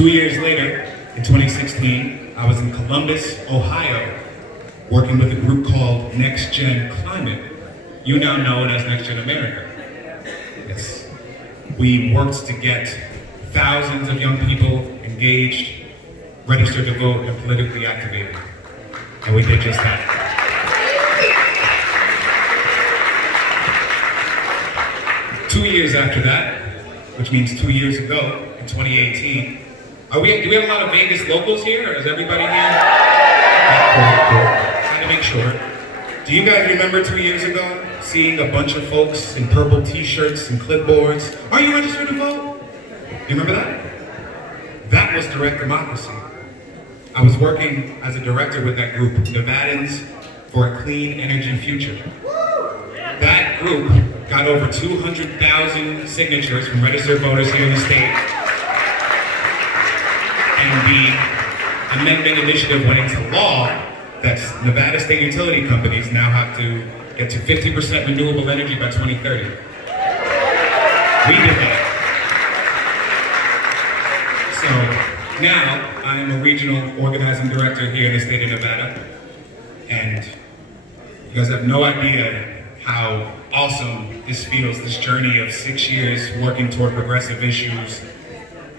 2 years later, in 2016, I was in Columbus, Ohio, working with a group called Next Gen Climate. You now know it as Next Gen America. Yes. We worked to get thousands of young people engaged, registered to vote, and politically activated. And we did just that. 2 years after that, which means 2 years ago, in 2018, do we have a lot of Vegas locals here, or is everybody here? Cool. Trying to make sure. Do you guys remember 2 years ago seeing a bunch of folks in purple t-shirts and clipboards? Are you registered to vote? You remember that? That was direct democracy. I was working as a director with that group, Nevadans for a Clean Energy Future. That group got over 200,000 signatures from registered voters here in the state. And the amendment initiative went into law that Nevada state utility companies now have to get to 50% renewable energy by 2030. We did that. So now I am a regional organizing director here in the state of Nevada. And you guys have no idea how awesome this feels, this journey of 6 years working toward progressive issues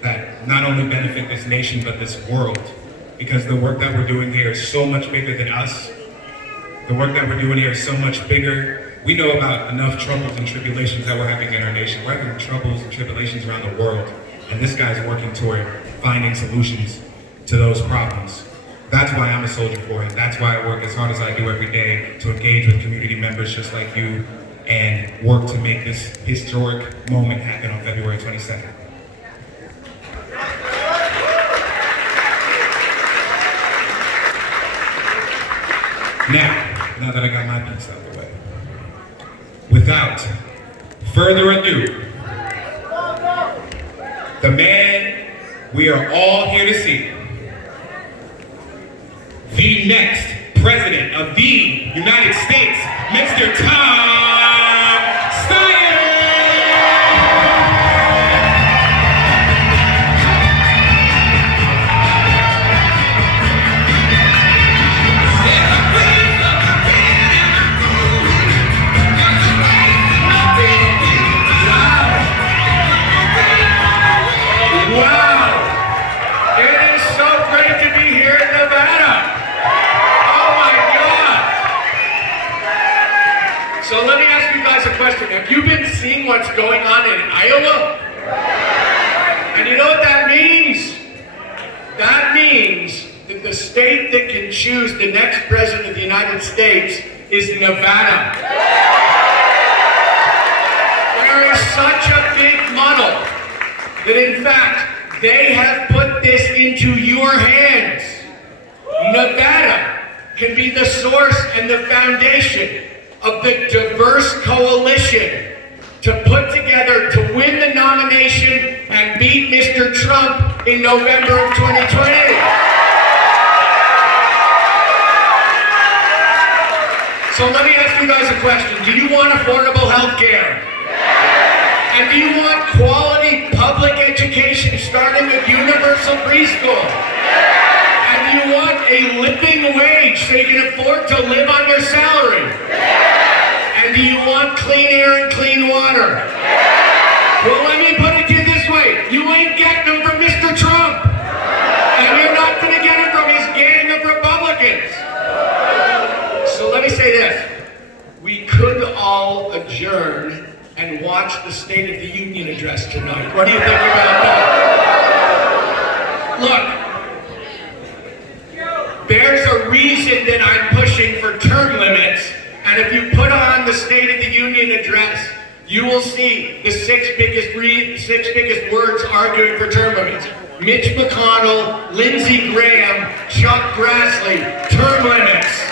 that not only benefit this nation, but this world. Because the work that we're doing here is so much bigger than us. The work that we're doing here is so much bigger. We know about enough troubles and tribulations that we're having in our nation. We're having troubles and tribulations around the world. And this guy's working toward finding solutions to those problems. That's why I'm a soldier for him. That's why I work as hard as I do every day to engage with community members just like you and work to make this historic moment happen on February 22nd. Now that I got my piece out of the way, without further ado, the man we are all here to see, the next President of the United States, Mr. Tom Steyer! So let me ask you guys a question. Have you been seeing what's going on in Iowa? And you know what that means? That means that the state that can choose the next president of the United States is Nevada. There is such a big muddle that in fact, they have put this into your hands. Nevada can be the source and the foundation of the diverse coalition to put together to win the nomination and beat Mr. Trump in November of 2020. So let me ask you guys a question. Do you want affordable health care? And do you want quality public education starting with universal preschool? And do you want a living wage so you can afford to live on your salary? And do you want clean air and clean water? Well, let me put it to you this way. You ain't getting them from Mr. Trump. And you're not going to get them from his gang of Republicans. So let me say this. We could all adjourn and watch the State of the Union address tonight. What do you think about that? Look, there's a reason that I'm pushing for term limits. And if you put on the State of the Union address, you will see the six biggest words arguing for term limits. Mitch McConnell, Lindsey Graham, Chuck Grassley, term limits.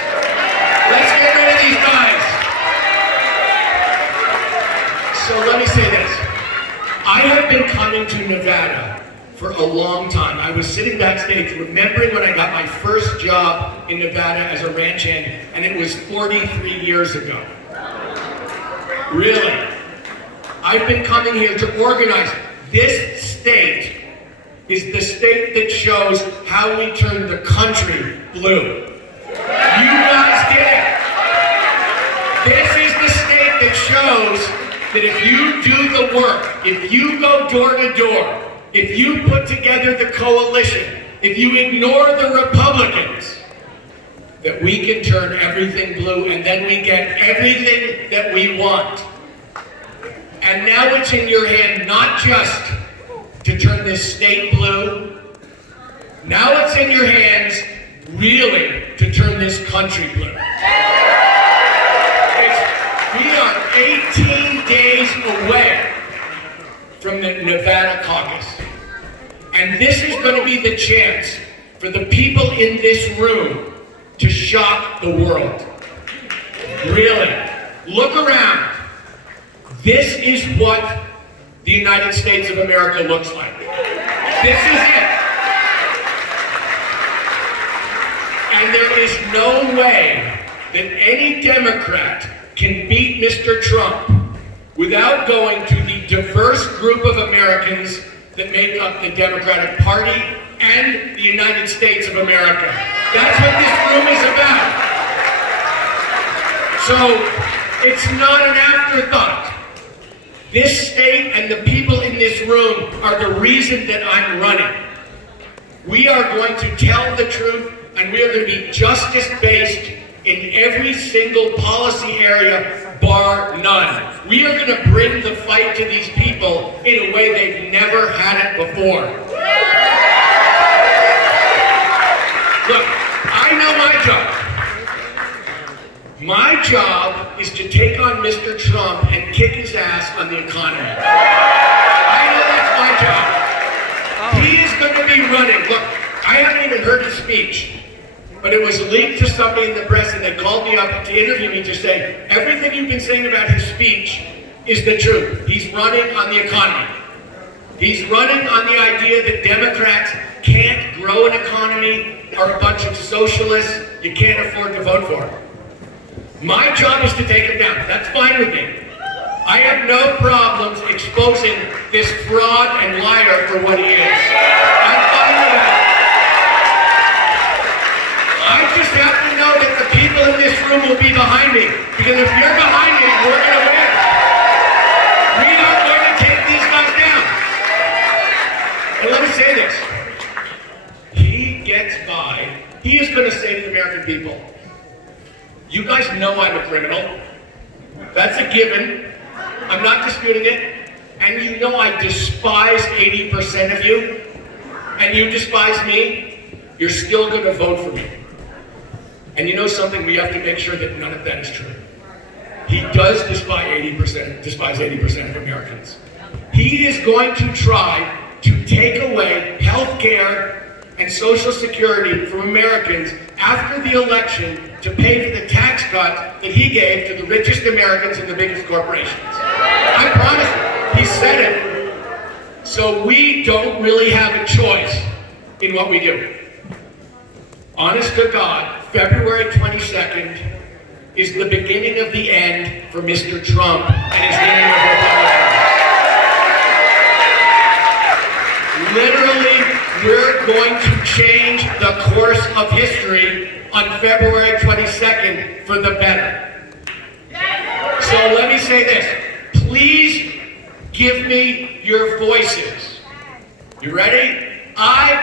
Let's get rid of these guys. So let me say this. I have been coming to Nevada for a long time. I was sitting backstage remembering when I got my first job in Nevada as a ranch hand, and it was 43 years ago. Really. I've been coming here to organize. This state is the state that shows how we turn the country blue. You guys did it. This is the state that shows that if you do the work, if you go door to door, if you put together the coalition, if you ignore the Republicans, that we can turn everything blue and then we get everything that we want. And now it's in your hand not just to turn this state blue, now it's in your hands really to turn this country blue. We are 18 days away from the Nevada caucus. And this is going to be the chance for the people in this room to shock the world. Really. Look around. This is what the United States of America looks like. This is it. And there is no way that any Democrat can beat Mr. Trump without going to the diverse group of Americans that make up the Democratic Party and the United States of America. That's what this room is about. So, it's not an afterthought. This state and the people in this room are the reason that I'm running. We are going to tell the truth, and we are going to be justice-based in every single policy area, bar none. We are going to bring the fight to these people in a way they've never had it before. Look, I know my job. My job is to take on Mr. Trump and kick his ass on the economy. I know that's my job. He is going to be running. Look, I haven't even heard his speech. But it was leaked to somebody in the press, and they called me up to interview me to say, everything you've been saying about his speech is the truth. He's running on the economy. He's running on the idea that Democrats can't grow an economy, are a bunch of socialists, you can't afford to vote for him. My job is to take him down. That's fine with me. I have no problems exposing this fraud and liar for what he is. I'm fine with that. I just have to know that the people in this room will be behind me. Because if you're behind me, we're going to win. We are going to take these guys down. And let me say this. He gets by. He is going to say to the American people, you guys know I'm a criminal. That's a given. I'm not disputing it. And you know I despise 80% of you. And you despise me. You're still going to vote for me. And you know something? We have to make sure that none of that is true. He does despise 80% of Americans. He is going to try to take away health care and Social Security from Americans after the election to pay for the tax cut that he gave to the richest Americans and the biggest corporations. I promise you, he said it. So we don't really have a choice in what we do. Honest to God, February 22nd is the beginning of the end for Mr. Trump and his gang of Republicans. Literally, we're going to change the course of history on February 22nd for the better. So let me say this. Please give me your voices. You ready? I